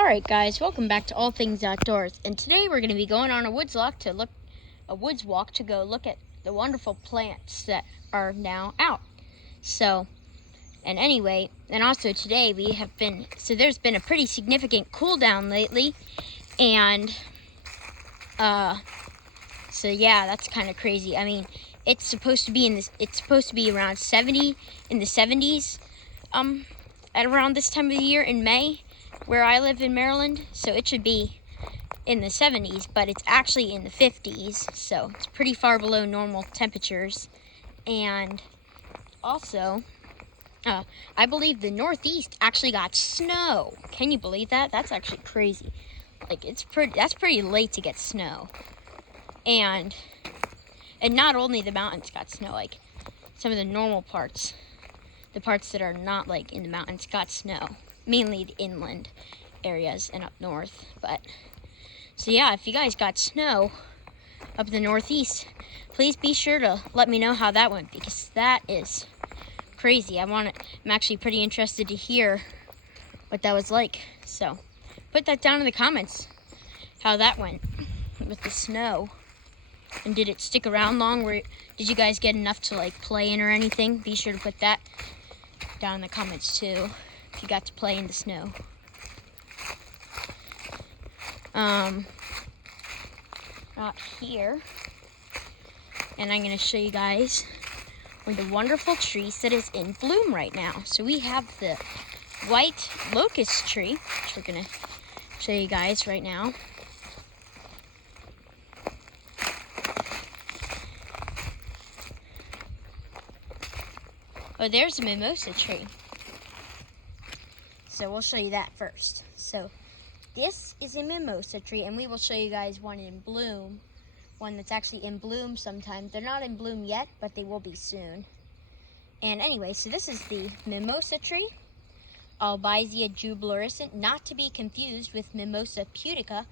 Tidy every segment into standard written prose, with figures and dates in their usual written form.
Alright guys, welcome back to All Things Outdoors, and today we're going to be going on a woods walk to go look at the wonderful plants that are now out. And also today there's been a pretty significant cool down lately, and so yeah, that's kind of crazy. I mean, it's supposed to be around 70 in the 70s at around this time of the year in May, where I live in Maryland, so it should be in the 70s, but it's actually in the 50s, so it's pretty far below normal temperatures. And also, I believe the Northeast actually got snow. Can you believe that? That's actually crazy. Like, that's pretty late to get snow. And not only the mountains got snow, like some of the normal parts, the parts that are not like in the mountains got snow. Mainly the inland areas and up north. But so yeah, if you guys got snow up in the Northeast, please be sure to let me know how that went, because that is crazy. I'm actually pretty interested to hear what that was like. So put that down in the comments, how that went with the snow. And did it stick around long? Did you guys get enough to like play in or anything? Be sure to put that down in the comments too, if you got to play in the snow. Out here, and I'm going to show you guys one of the wonderful trees that is in bloom right now. So we have the white locust tree, which we're going to show you guys right now. Oh, there's a mimosa tree. So we'll show you that first. So this is a mimosa tree, and we will show you guys one in bloom. One that's actually in bloom sometime. They're not in bloom yet, but they will be soon. And anyway, so this is the mimosa tree, Albizia jubilariscent, not to be confused with Mimosa pudica,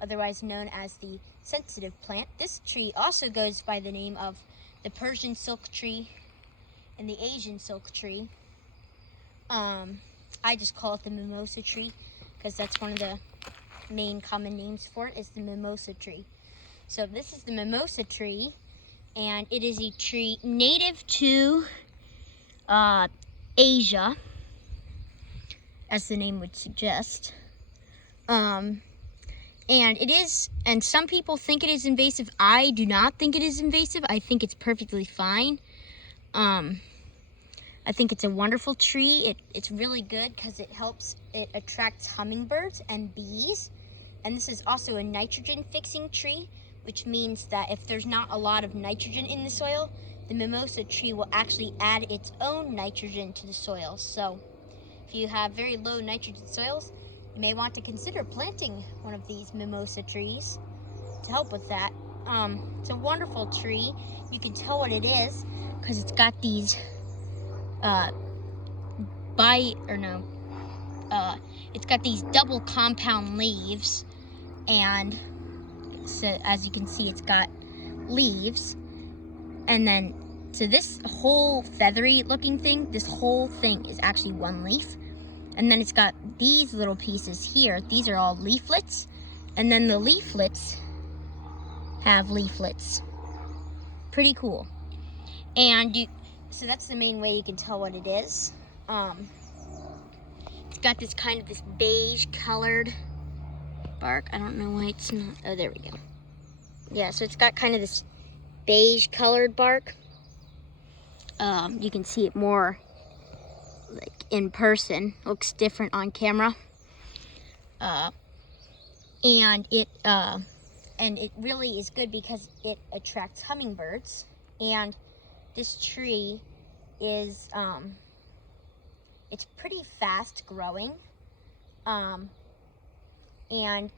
otherwise known as the sensitive plant. This tree also goes by the name of the Persian silk tree and the Asian silk tree. I just call it the mimosa tree because that's one of the main common names for it, is the mimosa tree. So this is the mimosa tree, and it is a tree native to Asia, as the name would suggest. And some people think it is invasive. I do not think it is invasive. I think it's perfectly fine. I think it's a wonderful tree. It's really good because it attracts hummingbirds and bees. And this is also a nitrogen fixing tree, which means that if there's not a lot of nitrogen in the soil, the mimosa tree will actually add its own nitrogen to the soil. So if you have very low nitrogen soils, you may want to consider planting one of these mimosa trees to help with that. It's a wonderful tree. You can tell what it is because it's got these it's got these double compound leaves, and so as you can see, it's got leaves, and then so this whole feathery looking thing, this whole thing is actually one leaf, and then it's got these little pieces here. These are all leaflets, and then the leaflets have leaflets. Pretty cool. And so that's the main way you can tell what it is. It's got this beige colored bark. I don't know why it's not. Oh, there we go. Yeah, so it's got kind of this beige colored bark. You can see it more like in person. Looks different on camera. And it really is good because it attracts hummingbirds. And this tree is it's pretty fast growing, and in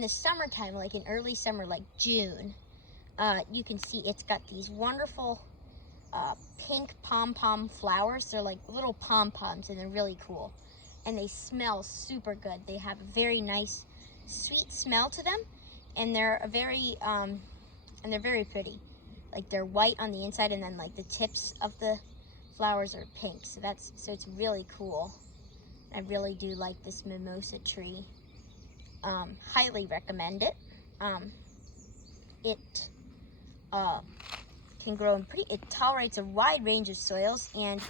the summertime, like in early summer, like June, you can see it's got these wonderful pink pom-pom flowers. They're like little pom-poms, and they're really cool, and they smell super good. They have a very nice sweet smell to them, and they're very pretty. Like, they're white on the inside, and then like the tips of the flowers are pink. So it's really cool. I really do like this mimosa tree. Highly recommend it. It can grow in it tolerates a wide range of soils, and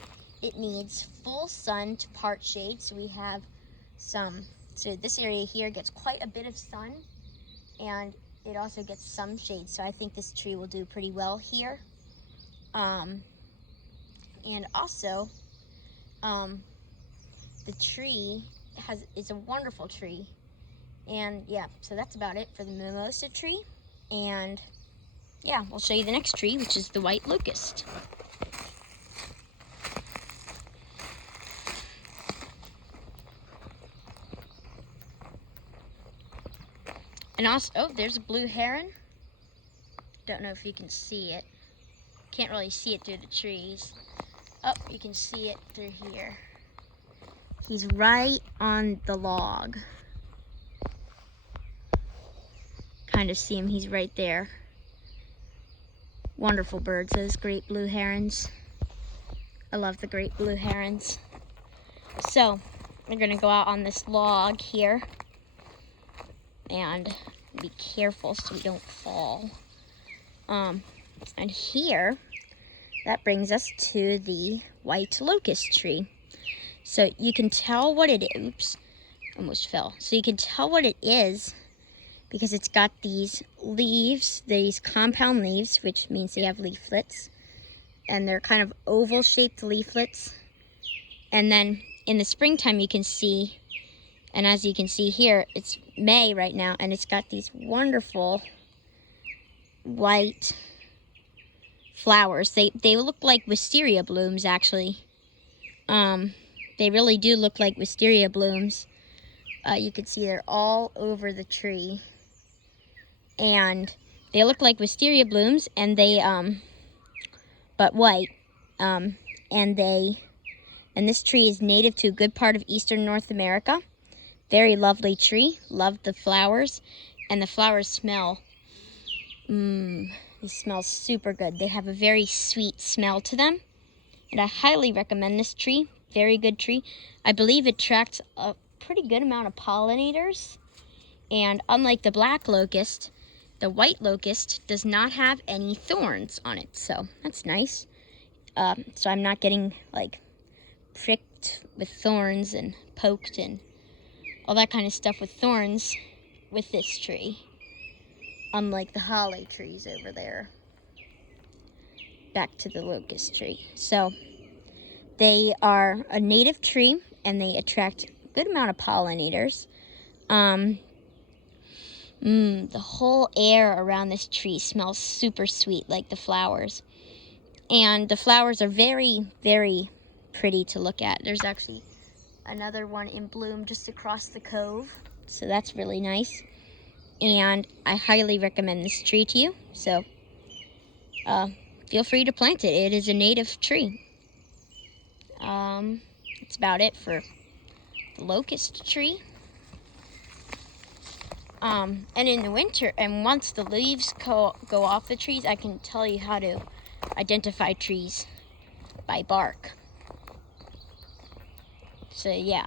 it needs full sun to part shade. So we have so this area here gets quite a bit of sun, and it also gets some shade. So I think this tree will do pretty well here. And also, the tree is a wonderful tree. And yeah, so that's about it for the mimosa tree. And yeah, we'll show you the next tree, which is the white locust. And also, oh, there's a blue heron. Don't know if you can see it. Can't really see it through the trees. Oh, you can see it through here. He's right on the log. Kind of see him, he's right there. Wonderful birds, those great blue herons. I love the great blue herons. So, we're gonna go out on this log here and be careful so we don't fall. And here, that brings us to the white locust tree. So you can tell what it is. Oops, almost fell. So you can tell what it is because it's got these leaves, these compound leaves, which means they have leaflets. And they're kind of oval-shaped leaflets. And then in the springtime you can see, and as you can see here, it's May right now, and it's got these wonderful white flowers. They look like wisteria blooms, actually. They really do look like wisteria blooms. You can see they're all over the tree. And they look like wisteria blooms, and they, but white. And this tree is native to a good part of eastern North America. Very lovely tree. Love the flowers. And the flowers smell, they smell super good. They have a very sweet smell to them. And I highly recommend this tree. Very good tree. I believe it attracts a pretty good amount of pollinators. And unlike the black locust, the white locust does not have any thorns on it. So that's nice. So I'm not getting like pricked with thorns and poked and all that kind of stuff with thorns with this tree. Unlike the holly trees over there. Back to the locust tree. So they are a native tree and they attract a good amount of pollinators. The whole air around this tree smells super sweet, like the flowers. And the flowers are very, very pretty to look at. There's actually another one in bloom just across the cove. So that's really nice. And I highly recommend this tree to you. So feel free to plant it. It is a native tree. That's about it for the locust tree. And in the winter, and once the leaves go off the trees, I can tell you how to identify trees by bark. So yeah.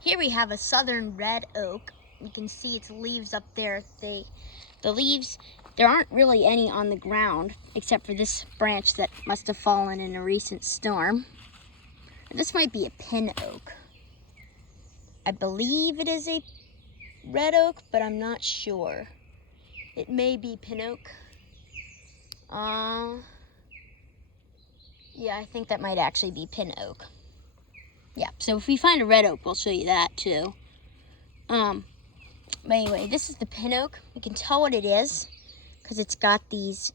Here we have a southern red oak. You can see its leaves up there. The leaves, there aren't really any on the ground except for this branch that must have fallen in a recent storm. This might be a pin oak. I believe it is a red oak, but I'm not sure. It may be pin oak. Yeah, I think that might actually be pin oak. Yeah, so if we find a red oak, we'll show you that too. But anyway, this is the pin oak. You can tell what it is because it's got these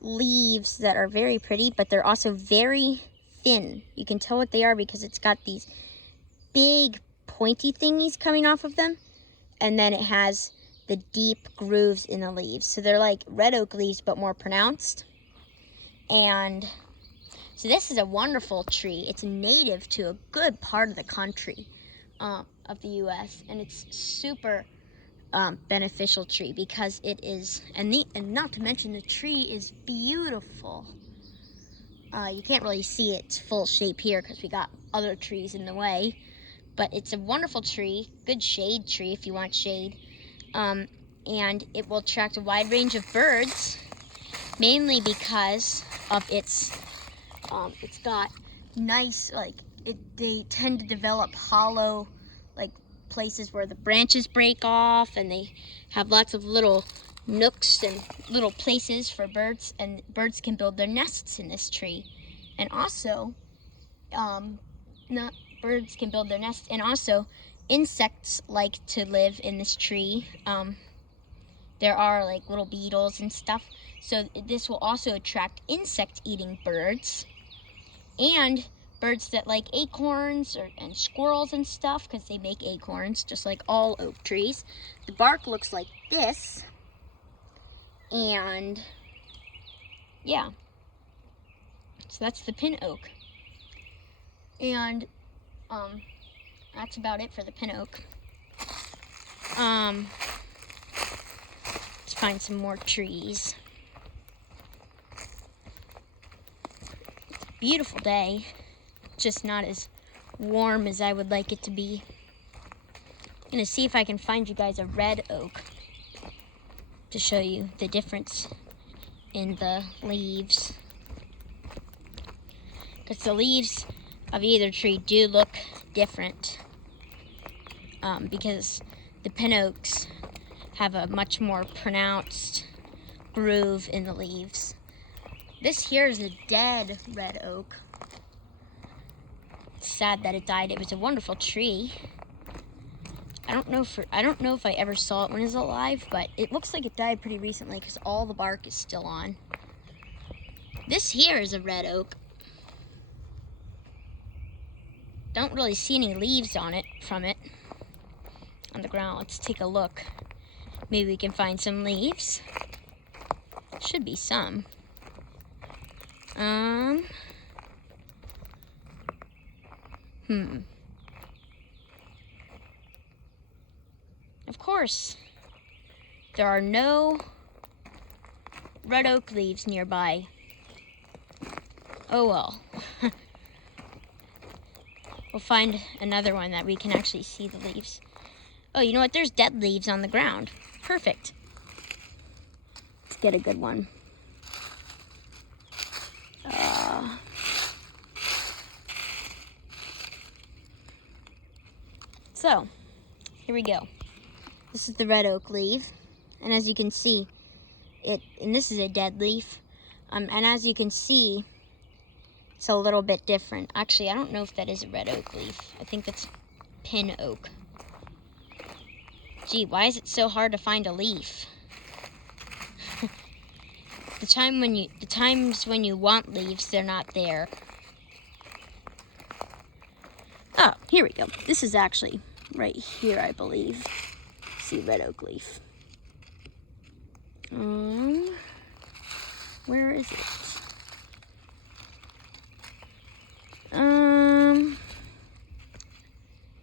leaves that are very pretty, but they're also very thin. You can tell what they are because it's got these big pointy thingies coming off of them, and then it has the deep grooves in the leaves. So they're like red oak leaves, but more pronounced. And so this is a wonderful tree. It's native to a good part of the country of the U.S. and it's super beneficial tree because it is, and not to mention the tree is beautiful. You can't really see its full shape here because we got other trees in the way. But it's a wonderful tree, good shade tree if you want shade. And it will attract a wide range of birds, mainly because of it's got nice, they tend to develop hollow, places where the branches break off, and they have lots of little nooks and little places for birds, and birds can build their nests in this tree. And also, birds can build their nests, and also insects like to live in this tree. There are little beetles and stuff, so this will also attract insect-eating birds and birds that like acorns and squirrels and stuff, because they make acorns just like all oak trees. The bark looks like this, and yeah, so that's the pin oak. And that's about it for the pin oak. Let's find some more trees. Beautiful day, just not as warm as I would like it to be. I'm gonna see if I can find you guys a red oak to show you the difference in the leaves, because the leaves of either tree do look different, because the pin oaks have a much more pronounced groove in the leaves. This here is a dead red oak. It's sad that it died. It was a wonderful tree. I don't know if I ever saw it when it was alive, but it looks like it died pretty recently because all the bark is still on. This here is a red oak. Don't really see any leaves on it on the ground. Let's take a look. Maybe we can find some leaves. Should be some. Of course, there are no red oak leaves nearby. Oh well. We'll find another one that we can actually see the leaves. Oh, you know what? There's dead leaves on the ground. Perfect. Let's get a good one. So, here we go. This is the red oak leaf, and as you can see, and this is a dead leaf, and as you can see, it's a little bit different. Actually, I don't know if that is a red oak leaf. I think that's pin oak. Gee, why is it so hard to find a leaf? The times when you want leaves, they're not there. Oh, here we go. This is actually right here, I believe. See, red oak leaf. Where is it?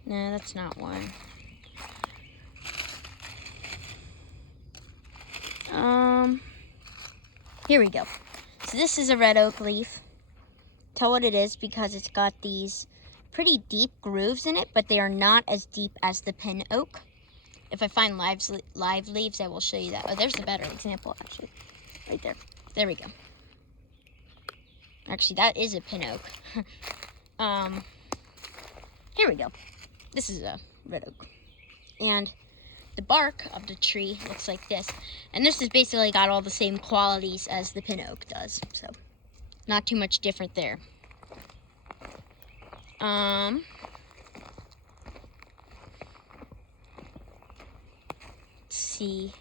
No, that's not one. Here we go. So this is a red oak leaf. Tell what it is because it's got these pretty deep grooves in it, but they are not as deep as the pin oak. If I find live leaves, I will show you that. Oh, there's a better example, actually. Right there. There we go. Actually, that is a pin oak. Here we go. This is a red oak. And the bark of the tree looks like this. And this has basically got all the same qualities as the pin oak does. So, not too much different there. Let's see.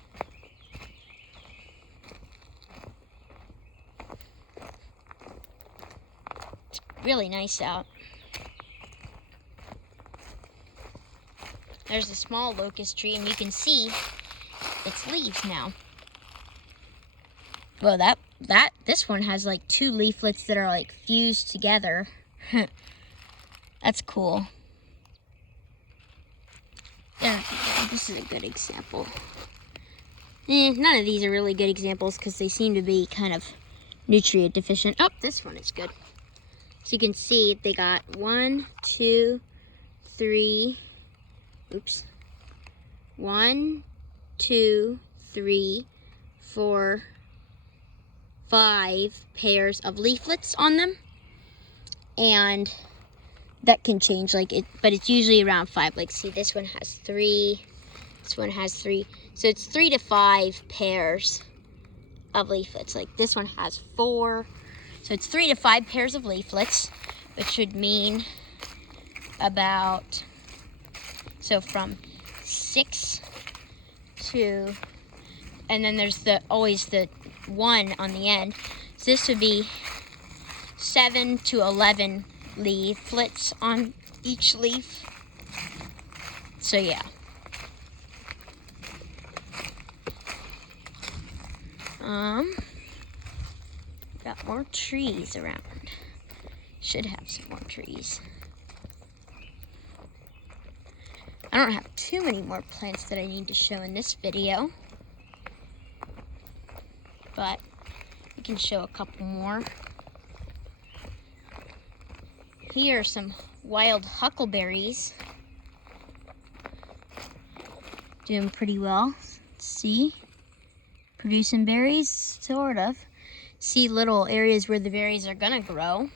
It's really nice out. There's a small locust tree, and you can see its leaves now. Well, this one has like 2 leaflets that are like fused together. That's cool. There, this is a good example. None of these are really good examples because they seem to be kind of nutrient deficient. Oh, this one is good. So you can see they got 1, 2, 3, oops. 1, 2, 3, 4, 5 pairs of leaflets on them. And that can change, like it, but it's usually around 5. Like, see, this one has 3, this one has 3. So it's 3 to 5 pairs of leaflets. Like this one has 4. So it's 3 to 5 pairs of leaflets, which should mean about, so from 6 to, and then there's always the 1 on the end. So this would be 7 to 11 leaflets on each leaf. So yeah. Got more trees around. Should have some more trees. I don't have too many more plants that I need to show in this video, but we can show a couple more. Here are some wild huckleberries. Doing pretty well. See? Producing berries, sort of. See little areas where the berries are gonna grow.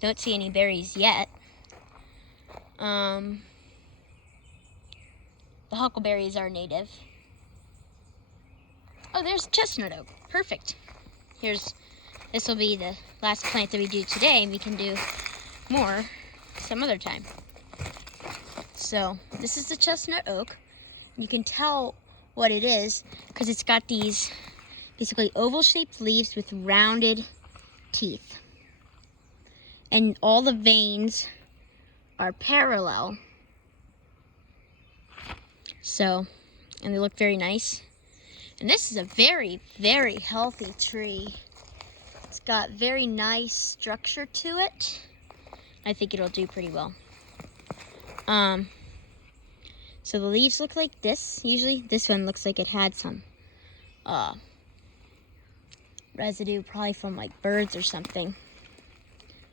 Don't see any berries yet. The huckleberries are native. Oh, there's chestnut oak. Perfect. This will be the last plant that we do today, and we can do more some other time. So this is the chestnut oak. You can tell what it is because it's got these basically oval-shaped leaves with rounded teeth. And all the veins are parallel. So, and they look very nice. And this is a very, very healthy tree. It's got very nice structure to it. I think it'll do pretty well. So the leaves look like this. Usually this one looks like it had some residue, probably from like birds or something.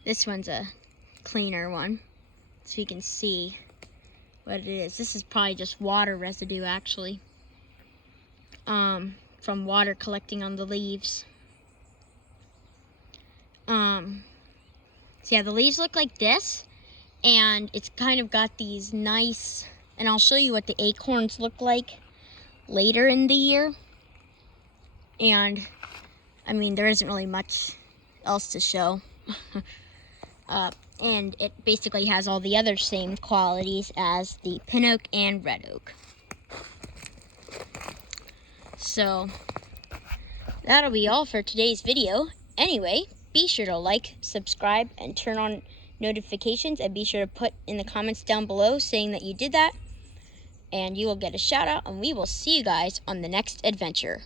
This one's a cleaner one, so you can see what it is. This is probably just water residue, actually, from water collecting on the leaves. So yeah, the leaves look like this, and it's kind of got these nice, and I'll show you what the acorns look like later in the year. And I mean, there isn't really much else to show. And it basically has all the other same qualities as the pin oak and red oak. So that'll be all for today's video. Anyway, be sure to like, subscribe, and turn on notifications, and be sure to put in the comments down below saying that you did that, and you will get a shout out, and we will see you guys on the next adventure.